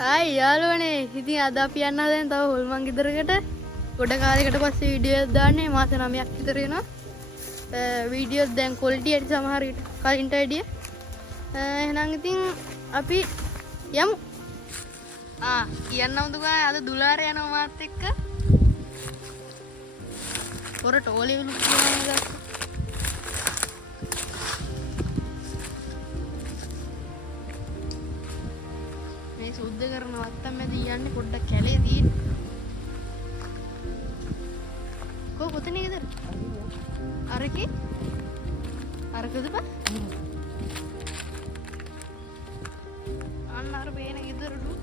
ආයි යාළුවනේ ඉතින් අද අපි යන්න හදන තව හොල්මන් ගෙදරකට ගොඩ කාලයකට පස්සේ වීඩියෝ එකක් දාන්නේ මාස 9ක් විතර වෙනවා වීඩියෝ දැන් ක්වොලිටි ඇති සමහර විට කලින්ට වැඩිය එහෙනම් ඉතින් අපි යමු කියන්නවද ගානේ අද දුලාර යනවා මාත් එක්ක පොර ටෝලේ උළු කියනවා සුද්ධ කරන වත්තම් මැද යන්නේ පොඩ්ඩක් කැලේ තියෙන. කොතනද ගෙදර? අරකේ? අරකද බා? අන්න අර බේන ගෙදරලු.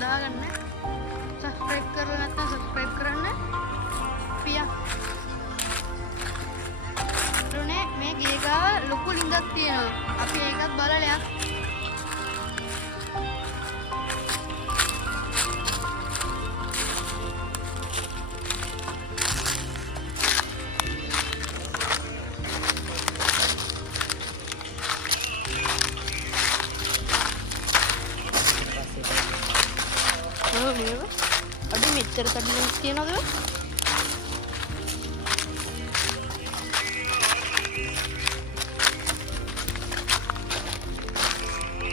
දාගන්න සබ්ස්ක්‍රයිබ් කරලා නැත්නම් සබ්ස්ක්‍රයිබ් කරන්න පියා රුනේ මේ ගේ ගාව ලොකු ලින්ගක් තියෙනවා අපි ඒකත් බලලා යන්න අඩු මෙච්චර කඩියක් තියනවද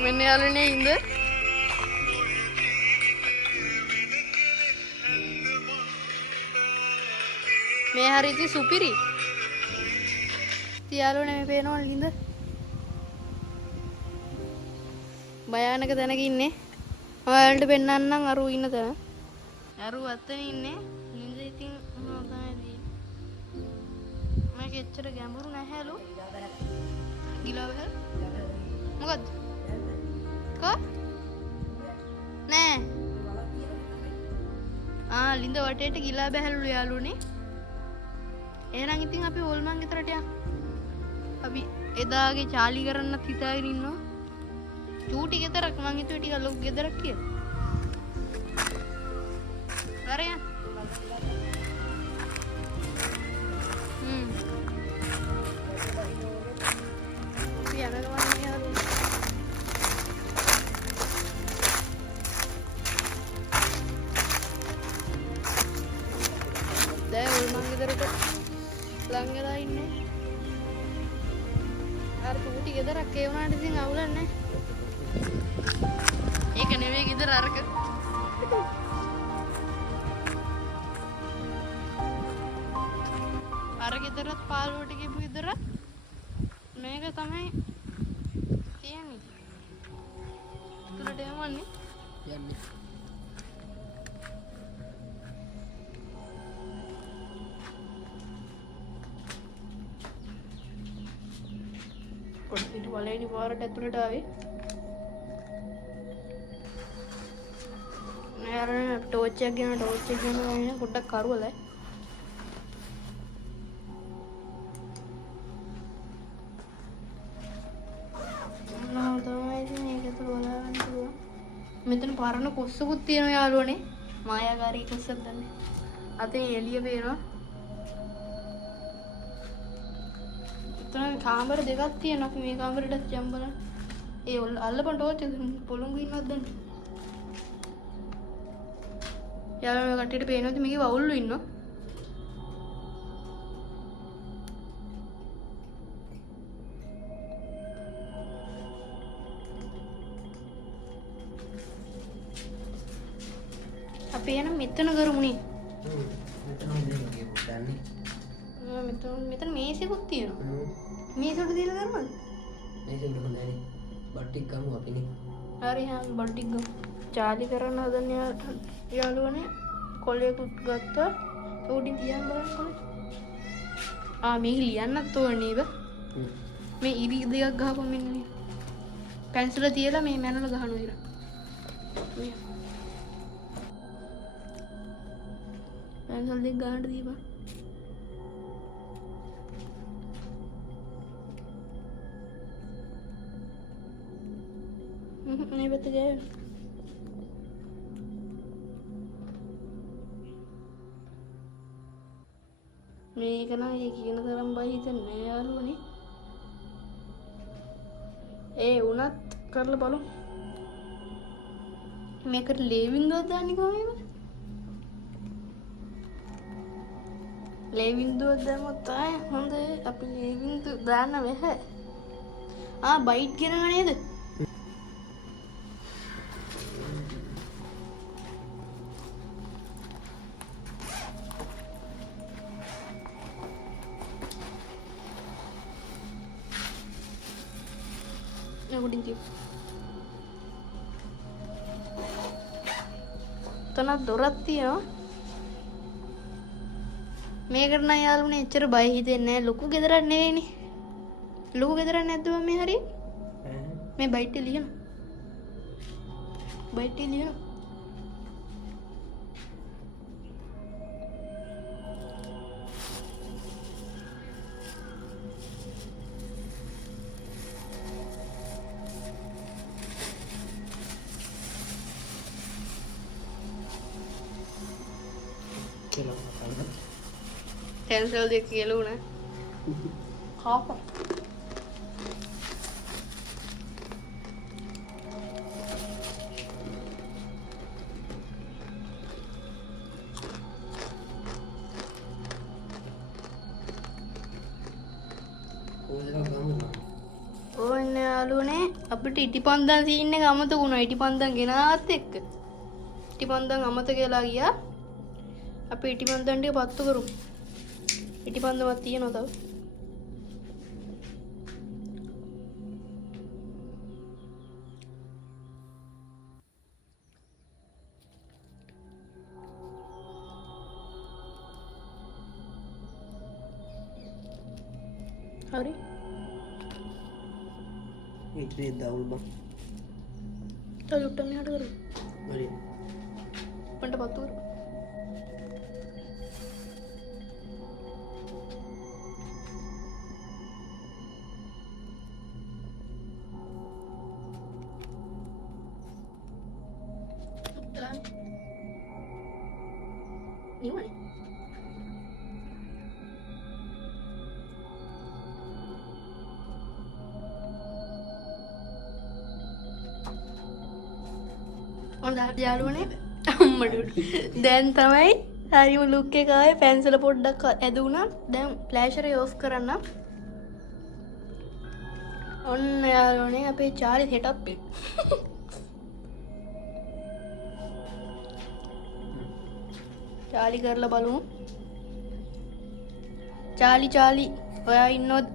මෙන්න යාළුවනේ ඉඳ මේ හරියටි සුපිරි යාළුවනේ මේ පේනවද ඉඳ භයානක තැනක ඉන්නේ ඔයාලට පෙන්නන්නම් අරු ඉන්න තැන. අරු අතන ඉන්නේ. නින්ද ඉතින් මොනවද මේක එච්චර ගැඹුරු නැහැලු. ගිලා බෑ. මොකද්ද? කො? නෑ. ලින්ද වටේට ගිලා බෑලු යාළුවනේ. එහෙනම් ඉතින් අපි හොල්මන් ගෙදරට යමු. අපි එදාගේ චාලි කරන්නත් හිතාගෙන ඉන්නවා. චූටි ගෙදරක් මං හිතුවේ ටිකක් ලොකු ගෙදරක් කියලා. හරි යන්න. දැන් හොල්මන් ගෙදරට ලං වෙලා ඉන්නේ. අර චූටි ගෙදරක් ඒ වුණාට ඉතින් අවුලක් නැහැ. ඒක නෙවෙයි ගෙදර අරක අර ගෙදරත් පාළුවට ගිහපු ගෙදර මේක තමයි තියෙන්නේ තුලට යවන්නේ යන්නේ කොටිට වලේනි පාරට ඇතුලට ආවේ टॉर्च गुड्ड करुवल මෙතන පරණ කොස්සකුත් තියෙනවා යාළුවනේ මායාකාරී කොස්සක් දන්නේ අතේ එළිය පේනවා එතන කාමර දෙකක් තියෙනවා අපි මේ කාමරේට යම් බලන්න ඒ අල්ලපන් ටෝච් එක පොළොංගු ඉන්නවද දන්නේ යාළුවෝ කට්ටියට පේනවද මේකේ වවුල්ලු ඉන්නවා අපි එනම් මෙතන කරුමුනේ මෙතන මේසෙකුත් තියෙනවා මේසෙට දීලා කරමද මේසෙට හොඳයි බට්ටික් ගමු අපිනේ හරි හා බට්ටික් ගමු චාලි කරන්න හදන යාළුවනේ කොලයකුත් ගත්තා උඩින් තියන්න බලන්න කොලේ මේක ලියන්නත් ඕනේ නේද මේ ඉරි දෙකක් ගහපන් මෙන්න පැන්සල තියලා මේ මැනල ගහනවා ඉර. පැන්සල් දෙක ගන්නට දීපන්. මේ පැත්ත ගෑවෙන. මේක නම් ඒ කියන තරම් බයි හිතන්නේ නෑ යාළුවනේ. ඒ වුණත් කරලා බලමු. මේකට ලේ බින්දුවක් දාන්නේ කොහොමද? ලේ බින්දුවක් දැම්මොත් තමයි හොඳ. අපි ලේ බින්දුව දාන්න බැහැ. බයිට් කියනවා නේද? තනක් දොරක් තියෙනවා. මේකට නම් යාළුවනේ එච්චර බය හිතෙන්නේ නැහැ. ලොකු ගෙදරක් නෙවෙයිනේ. ලොකු ගෙදරක් නැද්ද මේ හරිය? මේ බයිට් එක ලියන. බයිට් එක ලියන. Cancel dia kilo na. Apa? Oh ini alu ne, අපිට ඉටිපන්දන් සීන් එක අමතක වුණා. ඉටිපන්දන් ගෙනාවත් එක්ක. ඉටිපන්දන් අමතක වෙලා ගියා. අපි ඉටිපන්දන් ටික පත්තු කරමු. ඉටිපන්දමක් තියෙනවා තව. හරි. ඉතින් දවල් බං. චලුට්ට මෙහාට කරු. හරි. පන්ට පත්තු කරු. Gimana? Udah යාළුවනේ අම්මඩුට දැන් තමයි හරිම ලුක් එක ආවේ පැන්සල පොඩ්ඩක් ඇදුණා දැන් ෆ්ලෑෂර් එක ඔෆ් කරන්න ඔන්න යාළුවනේ අපේ චාලි සෙටප් එක චාලි කරලා බලමු චාලි ඔයා ඉන්නවද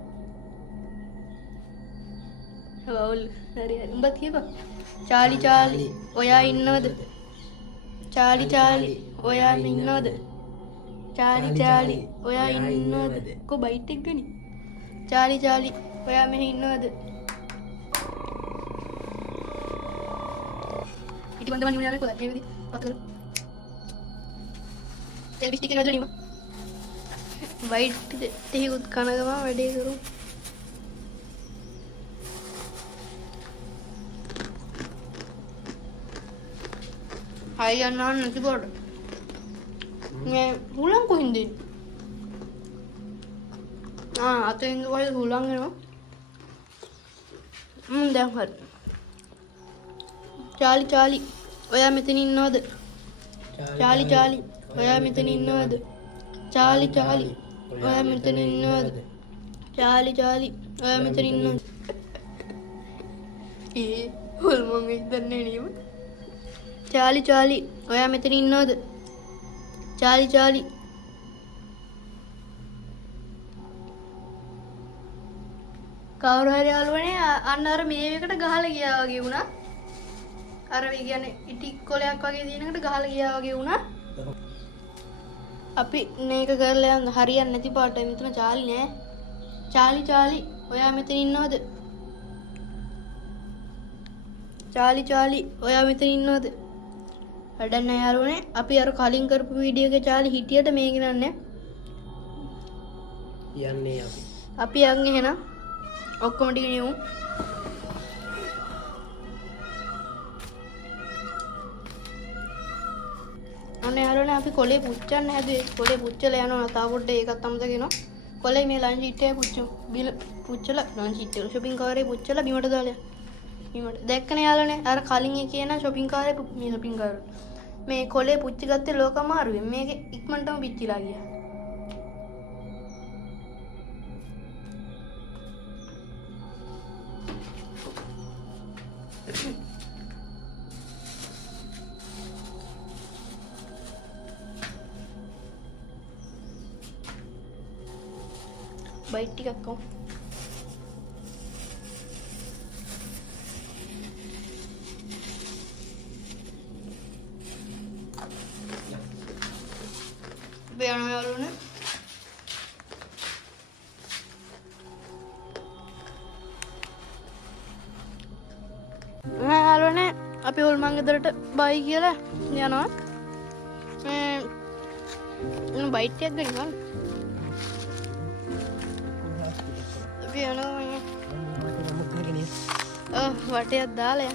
හවල් හරි උඹ කියපන් චාලි ඔයා ඉන්නවද චාලි ඔයා ඉන්නවද චාලි ඔයා ඉන්නවද කො බයිට් එක ගනි චාලි ඔයා මෙහෙ ඉන්නවද ඉතින් බන්දමන් නිවුණානේ කොහොමද ඒ විදි පත් කර තෙල් බිස්ටික් එක හදලා නිම බයිට් දෙහිකුත් කන ගම වැඩේ කරු Hai anak nanti bor. Nge hulang ko hindi. Atau yang ko hulang no. Dah har. Chali. Oya metin innod. Chali. Oya metin innod. Chali. Oya metin innod. Chali. Oya metin innod. Hul mong idan ni mo. Charlie ඔයා මෙතන ඉන්නවද Charlie කවුරු හරි යාළුවනේ අන්න අර මේවකට ගහලා ගියා වගේ වුණා අර මේ කියන්නේ ඉටි කොලයක් වගේ දිනකට ගහලා ගියා වගේ වුණා අපි මේක කරලා යන්න හරියන්නේ නැති පාටයි මෙතන චාලි නෑ චාලි ඔයා මෙතන ඉන්නවද චාලි ඔයා මෙතන ඉන්නවද? වැඩක් නැහැ යාළුවනේ. අපි අර කලින් කරපු වීඩියෝ එකේ චාලි හිටියට මේ ගිනන්නේ. යන්නේ අපි යන්නේ එහෙනම්. ඔක්කොම ටික නියුම්. අනේ යාළුවනේ අපි කොලේ පුච්චන්න හැදුවේ. කොලේ පුච්චලා යනවා. තා පොඩ්ඩේ ඒකත් අමතක වෙනවා. කොලේ මේ ලන්ච් ෂීට් එක පුච්චලා ලන්ච් ෂීට් එක shopping කාර්යය පුච්චලා බිමට දාලා. බිමට දැක්කනේ යාළුවනේ. අර කලින් එකේ න shopping කාර්යය මේ shopping කාර්යය. මේ කොලේ පුච්චි ගත්තේ ලෝක අමාරුවෙන්. මේක ඉක්මනටම පිච්චිලා ගියා. බයිට් ටිකක් කොම්. බයනවා යාළුවනේ. යාළුවනේ අපි හොල්මන් ගෙදරට බයි කියලා යනවා. බයිට් එකක් ගනිමු. අපි යනවා. වටයක් දාලා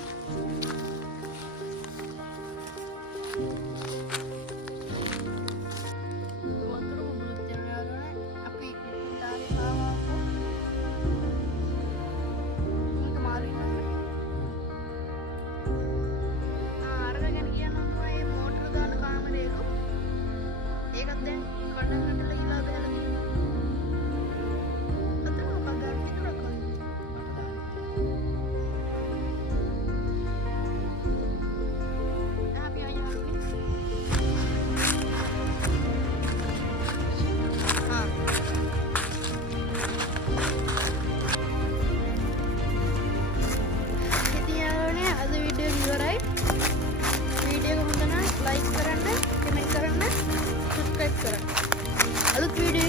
like කරන්න, comment කරන්න, subscribe කරන්න. අලුත් වීඩියෝ